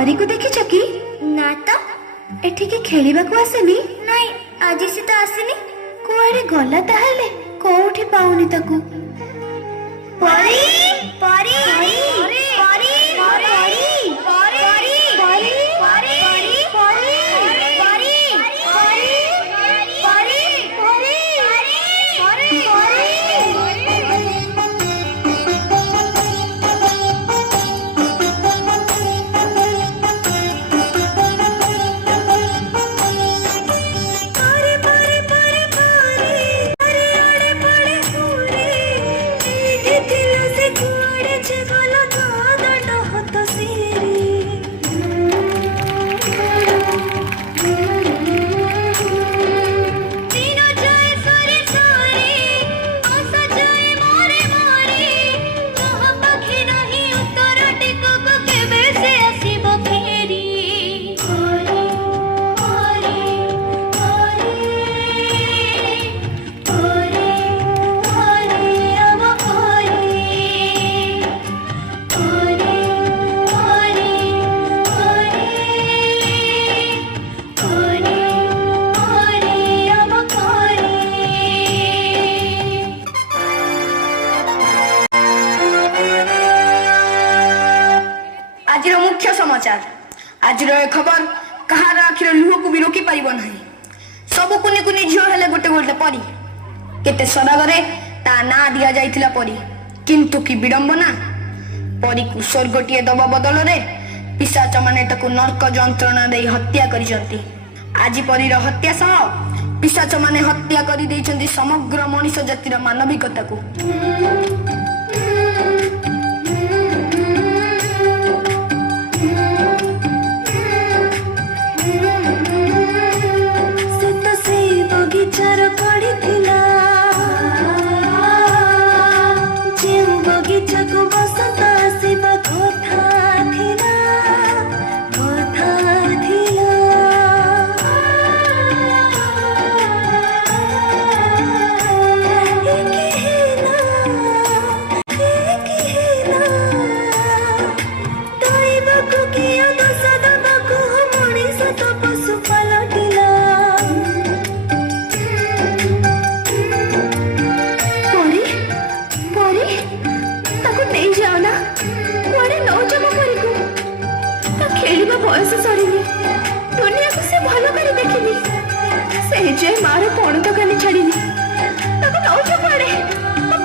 परी को देखिछ कि? ना तो एठिके खेलिबा को आसेनी? नहीं, आज से तो आसेनी। कुआडे गला ताहेले कोउठी पाउनी ताकू। परी परी परी परी परी परी परी परी परी आज मुख्य समाचार। आज खबर कहार आखिर लुह को भी रोकी पार ना। सब कुनी कुनी झील हेले गोटे गोटे परी केते सदागरे ता ना दिया जाइथिला परी, किंतु कि विडंबना परी को स्वर्गटीए दबा बदल रे पिशाच माने ताकू नरक जंत्रणा दे हत्या करिसंती। आज परीर हत्या सह पिशाच माने हत्या करि दैछंती समग्र मनुष्य जातिर मानविकता को। बयस सरीनी दुनिया को से भल कर देखिनी से जे मार पण तो खाली छाड़ीनी ताको नौच पड़े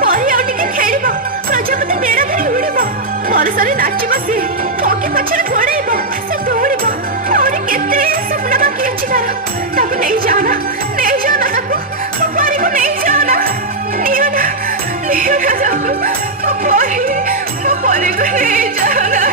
परी आउ टिके खेलिबो प्रजापति बेड़ा धरी उड़िबो बरसरे नाचिबो से पकी पछरे गोड़ेइबो से दौड़िबो और केते सपना बाकी अछि ताको नहीं जाना ताको परी को नहीं जाना नियो ना जाको परी को नहीं जाना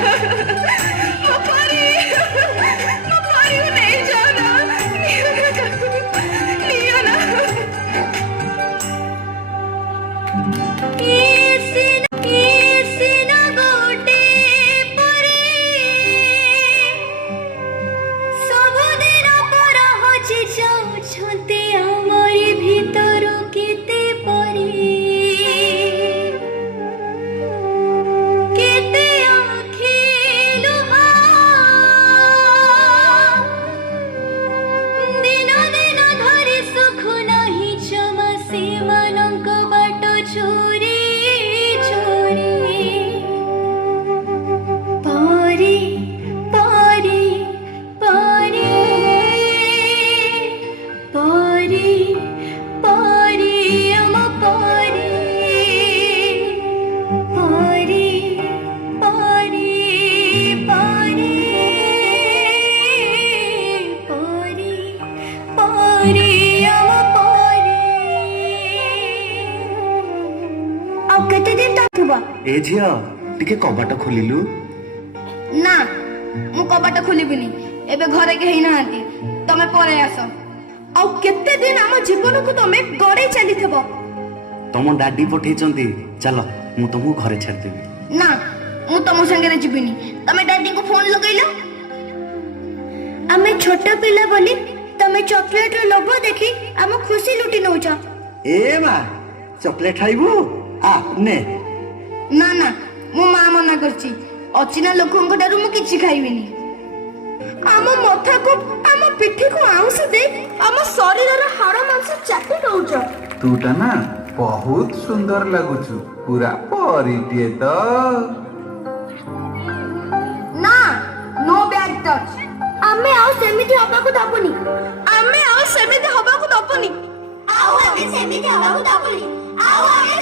ए झिया टिके कबाट खोलिलु ना मु कबाट खोलिबिनी एबे घरे के हिनांती तमे परे आसो आ केते दिन हम जीवन को तमे गड़े चली थबो तम डाडी पठेचंती चलो मु तुमको घरे छाड़ देबी ना मु तम संगे जीबिनी तमे डाडी को फोन लगैला आमे छोटा पिला बोली तमे चॉकलेट रो लोभ देखी हम खुशी लुटी नउचा ए मा चॉकलेट खाइबू आ ने ना ना मो मां मना करची अचिना लोकन को डारू मु किछि खाइबिनी ଆମ ମଥାକୁ ଆମ ପିଠିକୁ ଆଉଁସ ଦେଇ ଆମ ଶରୀରର ହାଡ଼ ମାଂସ ଚାଟି ଦଉଛ। ତୁଟା ନା ବହୁତ ସୁନ୍ଦର ଲାଗୁଛୁ, ପୁରା ପରିଟିଏ ତ। ନା, नो बैड टच। ଆମେ ଆଉ ସେମିତି ହବାକୁ ଦବୁନି। ଆମେ ଆଉ ସେମିତି ହବାକୁ ଦବୁନି। ଆଉ ଆମେ ସେମିତି ହବାକୁ ଦବୁନି। ଆଉ ଆମେ